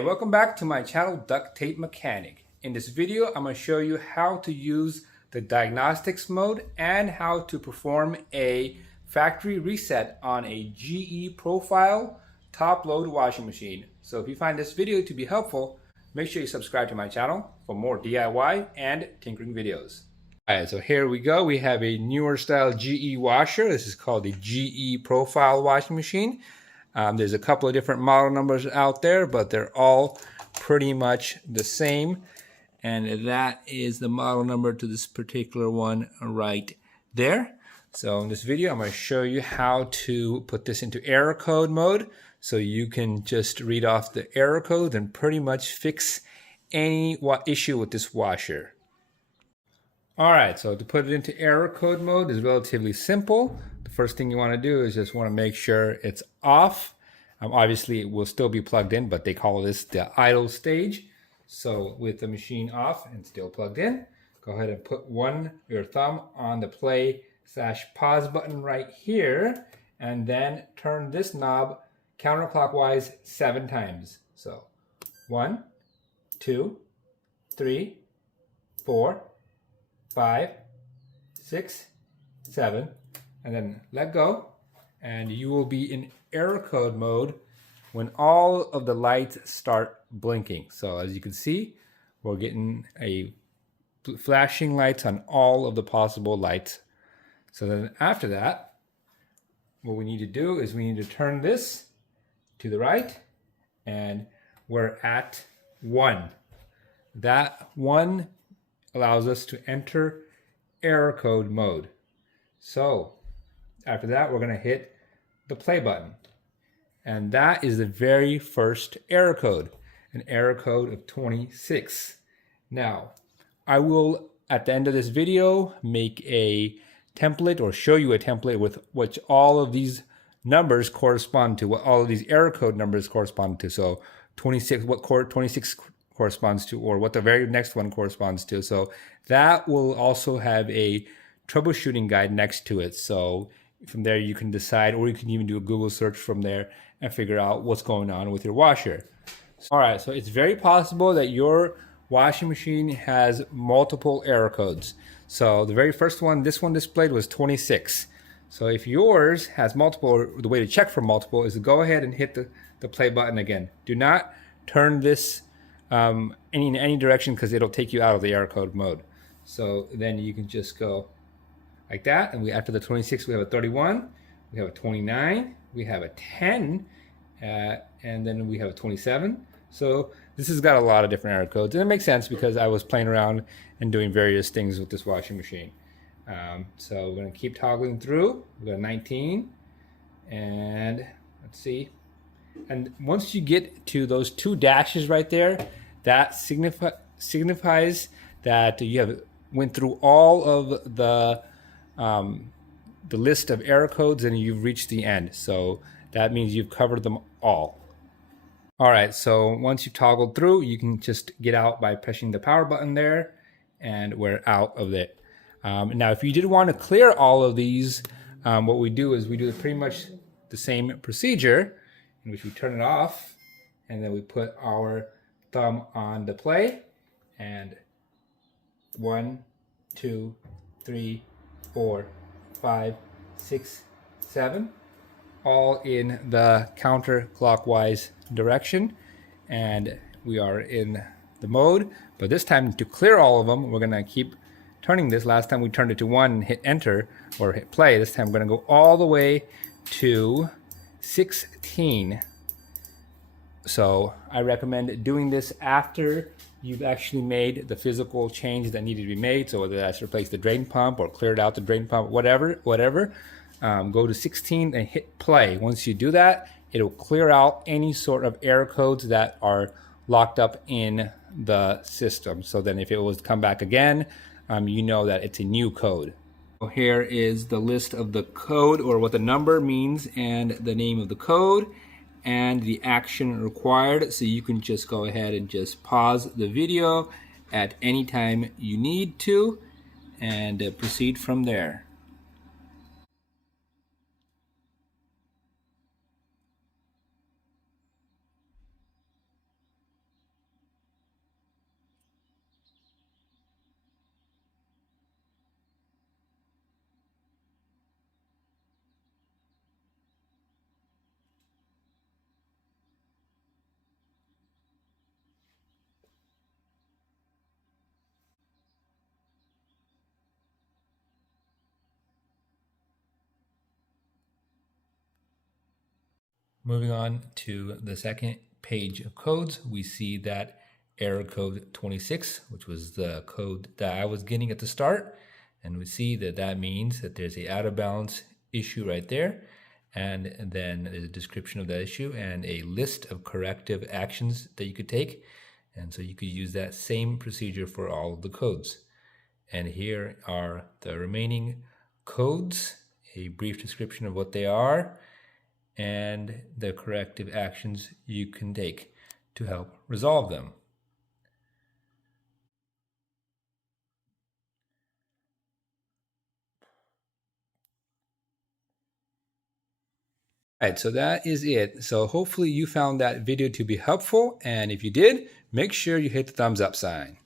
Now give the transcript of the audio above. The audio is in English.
Hey, welcome back to my channel, Duct Tape Mechanic. In this video, I'm going to show you how to use the diagnostics mode and how to perform a factory reset on a GE profile top load washing machine. So if you find this video to be helpful, make sure you subscribe to my channel for more DIY and tinkering videos. Alright, so here we go. We have a newer style GE washer. This is called the GE profile washing machine. There's a couple of different model numbers out there, but they're all pretty much the same. And that is the model number to this particular one right there. So in this video, I'm going to show you how to put this into error code mode. So you can just read off the error code and pretty much fix any issue with this washer. All right, so to put it into error code mode is relatively simple. The first thing you want to do is just want to make sure it's off. Obviously, it will still be plugged in, but they call this the idle stage. So with the machine off and still plugged in, go ahead and put your thumb on the play/pause button right here, and then turn this knob counterclockwise 7 times. So 1, 2, 3, 4, 5, 6, 7, and then let go, and you will be in error code mode when all of the lights start blinking. So as you can see, we're getting a flashing lights on all of the possible lights. So then after that, what we need to do is we need to turn this to the right, and we're at 1. That 1 allows us to enter error code mode. So after that, we're going to hit the play button. And that is the very first error code, an error code of 26. Now, I will, at the end of this video, make a template or show you a template with which all of these numbers correspond to, what all of these error code numbers correspond to. So 26, what 26 corresponds to, or what the very next one corresponds to. So that will also have a troubleshooting guide next to it. So from there you can decide, or you can even do a Google search from there and figure out what's going on with your washer. All right, so it's very possible that your washing machine has multiple error codes. So the very first one, this one displayed was 26. So if yours has multiple, the way to check for multiple is to go ahead and hit the play button again. Do not turn this in any direction, because it'll take you out of the error code mode. So then you can just go like that, and after the 26 we have a 31, we have a 29, we have a 10, and then we have a 27. So this has got a lot of different error codes, and it makes sense because I was playing around and doing various things with this washing machine. So we're going to keep toggling through. We got 19, and let's see. And once you get to those 2 dashes right there, that signifies that you have went through all of the list of error codes and you've reached the end. So that means you've covered them all. All right, so once you've toggled through, you can just get out by pressing the power button there, and we're out of it. Now, if you did want to clear all of these, what we do is we do pretty much the same procedure, in which we turn it off, and then we put our thumb on the play, and 1, 2, 3, 4, 5, 6, 7, all in the counterclockwise direction, and we are in the mode. But this time, to clear all of them, we're going to keep turning this. Last time we turned it to 1 and hit enter or hit play. This time we're going to go all the way to 16. So I recommend doing this after you've actually made the physical change that needed to be made. So whether that's replace the drain pump or cleared out the drain pump, whatever, go to 16 and hit play. Once you do that, it'll clear out any sort of error codes that are locked up in the system. So then if it was to come back again, you know that it's a new code. So here is the list of the code, or what the number means, and the name of the code, and the action required. So you can just go ahead and just pause the video at any time you need to, and proceed from there. Moving on to the second page of codes, we see that error code 26, which was the code that I was getting at the start. And we see that that means that there's a out of balance issue right there. And then there's a description of that issue and a list of corrective actions that you could take. And so you could use that same procedure for all of the codes. And here are the remaining codes, a brief description of what they are, and the corrective actions you can take to help resolve them. All right, so that is it. So hopefully you found that video to be helpful, and if you did, make sure you hit the thumbs up sign.